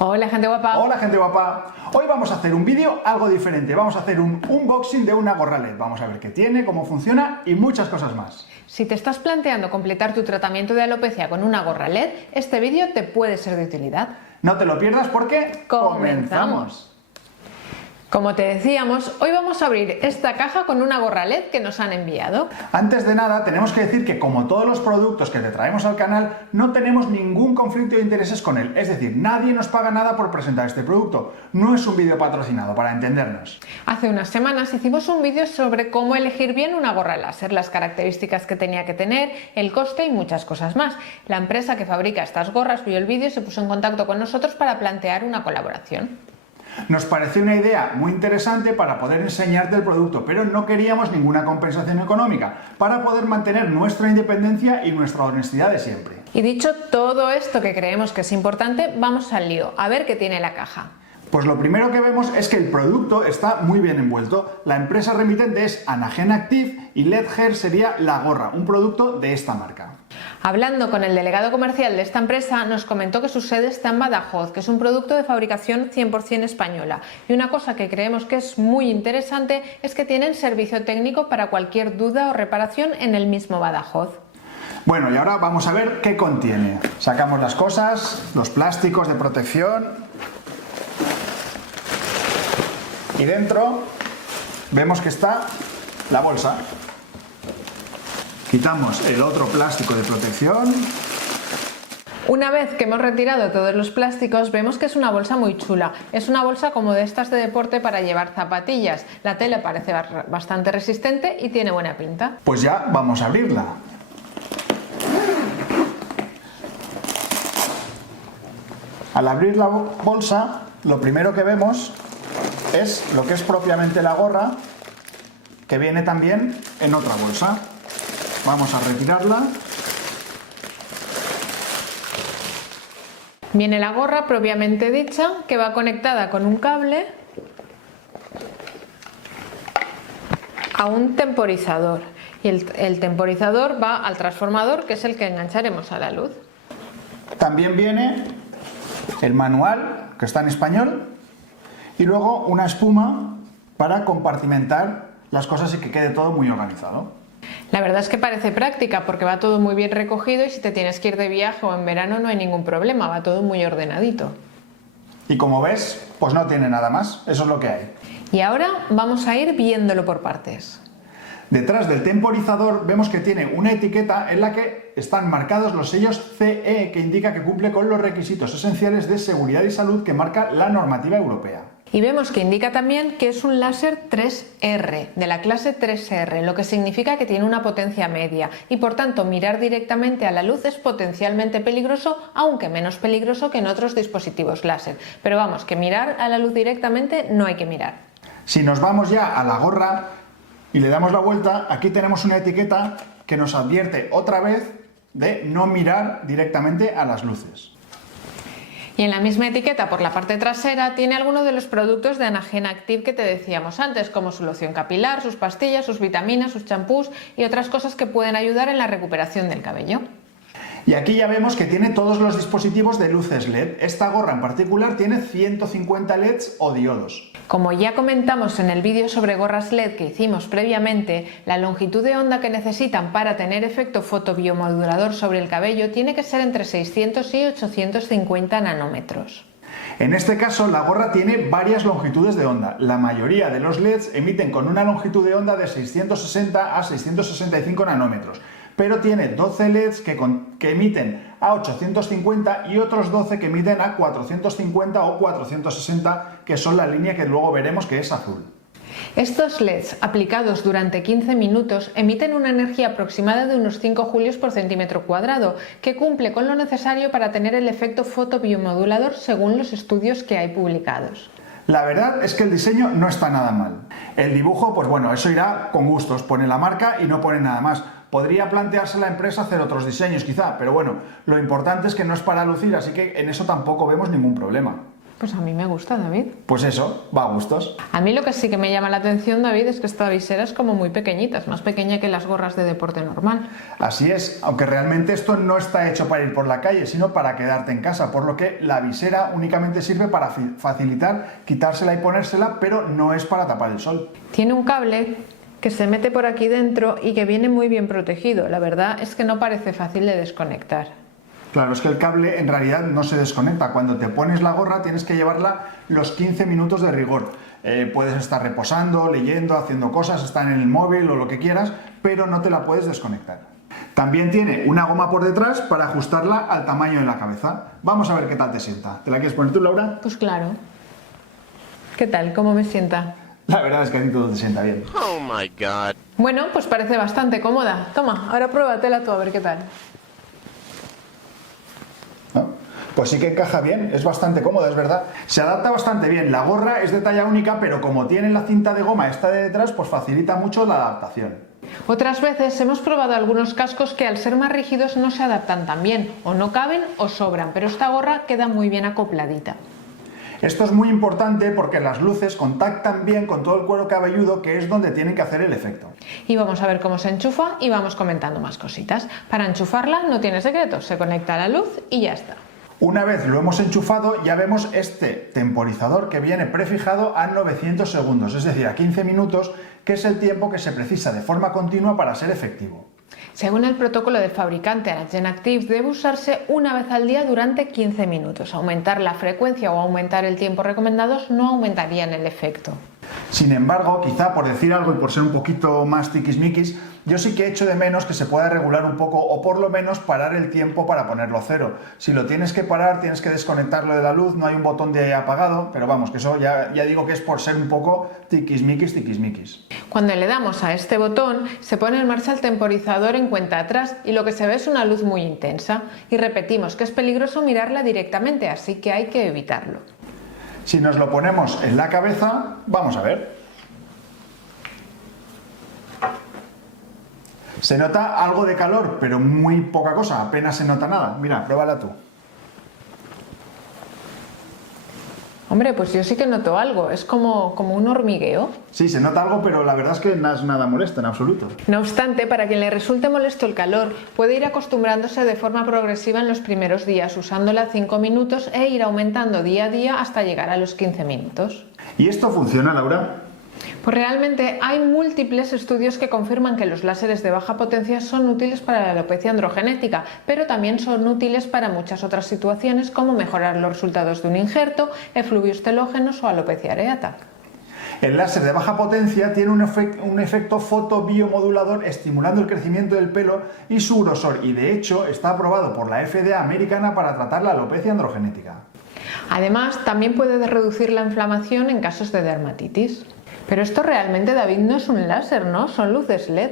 Hola gente guapa. Hola gente guapa. Hoy vamos a hacer un vídeo algo diferente. Vamos a hacer un unboxing de una gorra LED. Vamos a ver qué tiene, cómo funciona y muchas cosas más. Si te estás planteando completar tu tratamiento de alopecia con una gorra LED, este vídeo te puede ser de utilidad. No te lo pierdas porque ¡comenzamos! Como te decíamos, hoy vamos a abrir esta caja con una gorra LED que nos han enviado. Antes de nada, tenemos que decir que como todos los productos que te traemos al canal, no tenemos ningún conflicto de intereses con él. Es decir, nadie nos paga nada por presentar este producto. No es un vídeo patrocinado, para entendernos. Hace unas semanas hicimos un vídeo sobre cómo elegir bien una gorra láser, las características que tenía que tener, el coste y muchas cosas más. La empresa que fabrica estas gorras vio el vídeo y se puso en contacto con nosotros para plantear una colaboración. Nos pareció una idea muy interesante para poder enseñarte el producto, pero no queríamos ninguna compensación económica, para poder mantener nuestra independencia y nuestra honestidad de siempre. Y dicho todo esto que creemos que es importante, vamos al lío, a ver qué tiene la caja. Pues lo primero que vemos es que el producto está muy bien envuelto. La empresa remitente es Anagen Active y LED Hair sería la gorra, un producto de esta marca. Hablando con el delegado comercial de esta empresa, nos comentó que su sede está en Badajoz, que es un producto de fabricación 100% española. Y una cosa que creemos que es muy interesante es que tienen servicio técnico para cualquier duda o reparación en el mismo Badajoz. Bueno, y ahora vamos a ver qué contiene. Sacamos las cosas, los plásticos de protección. Y dentro vemos que está la bolsa. Quitamos el otro plástico de protección. Una vez que hemos retirado todos los plásticos, vemos que es una bolsa muy chula. Es una bolsa como de estas de deporte para llevar zapatillas. La tela parece bastante resistente y tiene buena pinta. Pues ya vamos a abrirla. Al abrir la bolsa, lo primero que vemos es lo que es propiamente la gorra, que viene también en otra bolsa. Vamos a retirarla. Viene la gorra propiamente dicha, que va conectada con un cable a un temporizador. Y el temporizador va al transformador, que es el que engancharemos a la luz. También viene el manual, que está en español, y luego una espuma para compartimentar las cosas y que quede todo muy organizado. La verdad es que parece práctica porque va todo muy bien recogido y si te tienes que ir de viaje o en verano no hay ningún problema, va todo muy ordenadito. Y como ves, pues no tiene nada más, eso es lo que hay. Y ahora vamos a ir viéndolo por partes. Detrás del temporizador vemos que tiene una etiqueta en la que están marcados los sellos CE, que indica que cumple con los requisitos esenciales de seguridad y salud que marca la normativa europea. Y vemos que indica también que es un láser 3R, de la clase 3R, lo que significa que tiene una potencia media y por tanto mirar directamente a la luz es potencialmente peligroso, aunque menos peligroso que en otros dispositivos láser. Pero vamos, que mirar a la luz directamente no hay que mirar. Si nos vamos ya a la gorra y le damos la vuelta, aquí tenemos una etiqueta que nos advierte otra vez de no mirar directamente a las luces. Y en la misma etiqueta por la parte trasera tiene algunos de los productos de Anagen Active que te decíamos antes, como su loción capilar, sus pastillas, sus vitaminas, sus champús y otras cosas que pueden ayudar en la recuperación del cabello. Y aquí ya vemos que tiene todos los dispositivos de luces LED. Esta gorra en particular tiene 150 LEDs o diodos. Como ya comentamos en el vídeo sobre gorras LED que hicimos previamente, la longitud de onda que necesitan para tener efecto fotobiomodulador sobre el cabello tiene que ser entre 600 y 850 nanómetros. En este caso, la gorra tiene varias longitudes de onda. La mayoría de los LEDs emiten con una longitud de onda de 660 a 665 nanómetros, pero tiene 12 LEDs que emiten a 850 y otros 12 que emiten a 450 o 460, que son la línea que luego veremos que es azul. Estos LEDs aplicados durante 15 minutos emiten una energía aproximada de unos 5 julios por centímetro cuadrado, que cumple con lo necesario para tener el efecto fotobiomodulador según los estudios que hay publicados. La verdad es que el diseño no está nada mal. El dibujo, pues bueno, eso irá con gustos, pone la marca y no pone nada más. Podría plantearse la empresa hacer otros diseños quizá, pero bueno, lo importante es que no es para lucir, así que en eso tampoco vemos ningún problema. Pues a mí me gusta, David. Pues eso, va a gustos. A mí lo que sí que me llama la atención, David, es que esta visera es como muy pequeñita, es más pequeña que las gorras de deporte normal. Así es, aunque realmente esto no está hecho para ir por la calle, sino para quedarte en casa, por lo que la visera únicamente sirve para facilitar quitársela y ponérsela, pero no es para tapar el sol. Tiene un cable que se mete por aquí dentro y que viene muy bien protegido. La verdad es que no parece fácil de desconectar. Claro, es que el cable en realidad no se desconecta. Cuando te pones la gorra tienes que llevarla los 15 minutos de rigor. Puedes estar reposando, leyendo, haciendo cosas, estar en el móvil o lo que quieras, pero no te la puedes desconectar. También tiene una goma por detrás para ajustarla al tamaño de la cabeza. Vamos a ver qué tal te sienta. ¿Te la quieres poner tú, Laura? Pues claro. ¿Qué tal? ¿Cómo me sienta? La verdad es que a ti todo te sienta bien. Oh my God. Bueno, pues parece bastante cómoda. Toma, ahora pruébatela tú a ver qué tal. ¿No? Pues sí que encaja bien, es bastante cómoda, es verdad. Se adapta bastante bien. La gorra es de talla única, pero como tiene la cinta de goma esta de detrás, pues facilita mucho la adaptación. Otras veces hemos probado algunos cascos que al ser más rígidos no se adaptan tan bien, o no caben o sobran, pero esta gorra queda muy bien acopladita. Esto es muy importante porque las luces contactan bien con todo el cuero cabelludo, que es donde tienen que hacer el efecto. Y vamos a ver cómo se enchufa y vamos comentando más cositas. Para enchufarla no tiene secreto, se conecta a la luz y ya está. Una vez lo hemos enchufado, ya vemos este temporizador que viene prefijado a 900 segundos, es decir, a 15 minutos, que es el tiempo que se precisa de forma continua para ser efectivo. Según el protocolo del fabricante Anagen Active, debe usarse una vez al día durante 15 minutos. Aumentar la frecuencia o aumentar el tiempo recomendados no aumentarían el efecto. Sin embargo, quizá por decir algo y por ser un poquito más tiquismiquis, yo sí que echo de menos que se pueda regular un poco o por lo menos parar el tiempo para ponerlo a cero. Si lo tienes que parar, tienes que desconectarlo de la luz, no hay un botón de apagado, pero vamos, que eso ya digo que es por ser un poco tiquismiquis. Cuando le damos a este botón, se pone en marcha el temporizador en cuenta atrás y lo que se ve es una luz muy intensa. Y repetimos que es peligroso mirarla directamente, así que hay que evitarlo. Si nos lo ponemos en la cabeza, vamos a ver. Se nota algo de calor, pero muy poca cosa, apenas se nota nada. Mira, pruébala tú. Hombre, pues yo sí que noto algo, es como un hormigueo. Sí, se nota algo, pero la verdad es que no es nada molesto en absoluto. No obstante, para quien le resulte molesto el calor, puede ir acostumbrándose de forma progresiva en los primeros días, usándola 5 minutos e ir aumentando día a día hasta llegar a los 15 minutos. ¿Y esto funciona, Laura? Pues realmente hay múltiples estudios que confirman que los láseres de baja potencia son útiles para la alopecia androgenética, pero también son útiles para muchas otras situaciones como mejorar los resultados de un injerto, efluvios telógenos o alopecia areata. El láser de baja potencia tiene un efecto fotobiomodulador estimulando el crecimiento del pelo y su grosor, y de hecho está aprobado por la FDA americana para tratar la alopecia androgenética. Además, también puede reducir la inflamación en casos de dermatitis. Pero esto realmente, David, no es un láser, ¿no? Son luces LED.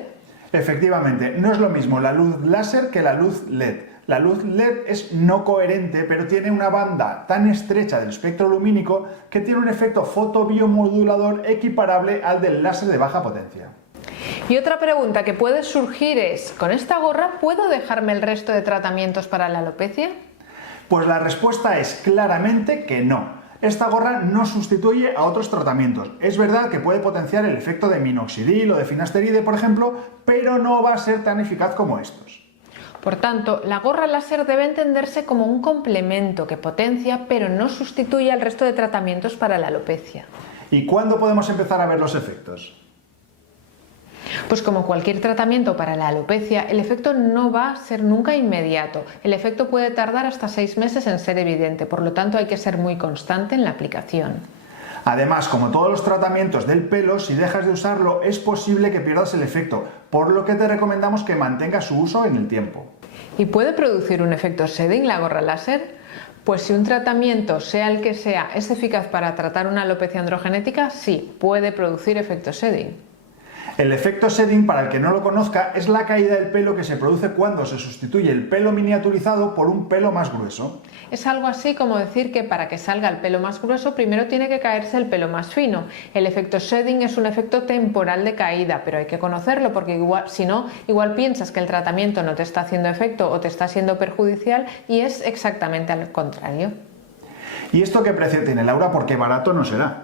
Efectivamente, no es lo mismo la luz láser que la luz LED. La luz LED es no coherente, pero tiene una banda tan estrecha del espectro lumínico que tiene un efecto fotobiomodulador equiparable al del láser de baja potencia. Y otra pregunta que puede surgir es, ¿con esta gorra puedo dejarme el resto de tratamientos para la alopecia? Pues la respuesta es claramente que no. Esta gorra no sustituye a otros tratamientos. Es verdad que puede potenciar el efecto de minoxidil o de finasteride, por ejemplo, pero no va a ser tan eficaz como estos. Por tanto, la gorra láser debe entenderse como un complemento que potencia, pero no sustituye al resto de tratamientos para la alopecia. ¿Y cuándo podemos empezar a ver los efectos? Pues como cualquier tratamiento para la alopecia, el efecto no va a ser nunca inmediato. El efecto puede tardar hasta 6 meses en ser evidente, por lo tanto hay que ser muy constante en la aplicación. Además, como todos los tratamientos del pelo, si dejas de usarlo es posible que pierdas el efecto, por lo que te recomendamos que mantengas su uso en el tiempo. ¿Y puede producir un efecto shedding la gorra láser? Pues si un tratamiento, sea el que sea, es eficaz para tratar una alopecia androgenética, sí, puede producir efecto shedding. El efecto shedding, para el que no lo conozca, es la caída del pelo que se produce cuando se sustituye el pelo miniaturizado por un pelo más grueso. Es algo así como decir que para que salga el pelo más grueso primero tiene que caerse el pelo más fino. El efecto shedding es un efecto temporal de caída, pero hay que conocerlo porque si no, igual piensas que el tratamiento no te está haciendo efecto o te está siendo perjudicial y es exactamente al contrario. ¿Y esto qué precio tiene, Laura? Porque barato no será.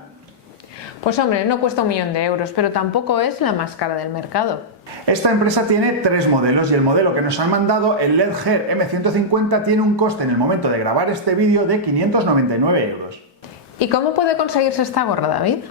Pues hombre, no cuesta 1.000.000 de euros, pero tampoco es la más cara del mercado. Esta empresa tiene 3 modelos y el modelo que nos han mandado, el LED Gear M150, tiene un coste en el momento de grabar este vídeo de 599 euros. ¿Y cómo puede conseguirse esta gorra, David?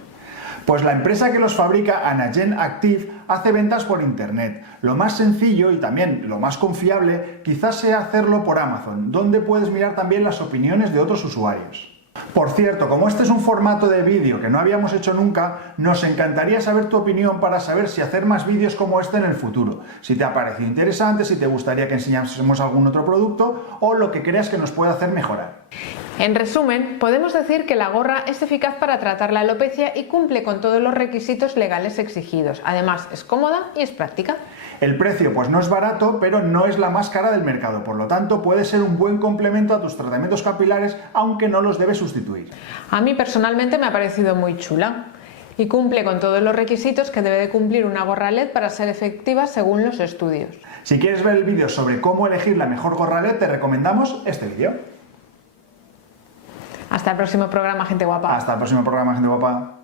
Pues la empresa que los fabrica, Anagen Active, hace ventas por internet. Lo más sencillo y también lo más confiable quizás sea hacerlo por Amazon, donde puedes mirar también las opiniones de otros usuarios. Por cierto, como este es un formato de vídeo que no habíamos hecho nunca, nos encantaría saber tu opinión para saber si hacer más vídeos como este en el futuro. Si te ha parecido interesante, si te gustaría que enseñásemos algún otro producto o lo que creas que nos puede hacer mejorar. En resumen, podemos decir que la gorra es eficaz para tratar la alopecia y cumple con todos los requisitos legales exigidos. Además, es cómoda y es práctica. El precio pues no es barato, pero no es la más cara del mercado, por lo tanto puede ser un buen complemento a tus tratamientos capilares, aunque no los debes sustituir. A mí personalmente me ha parecido muy chula y cumple con todos los requisitos que debe de cumplir una gorra LED para ser efectiva según los estudios. Si quieres ver el vídeo sobre cómo elegir la mejor gorra LED, te recomendamos este vídeo. Hasta el próximo programa, gente guapa. Hasta el próximo programa, gente guapa.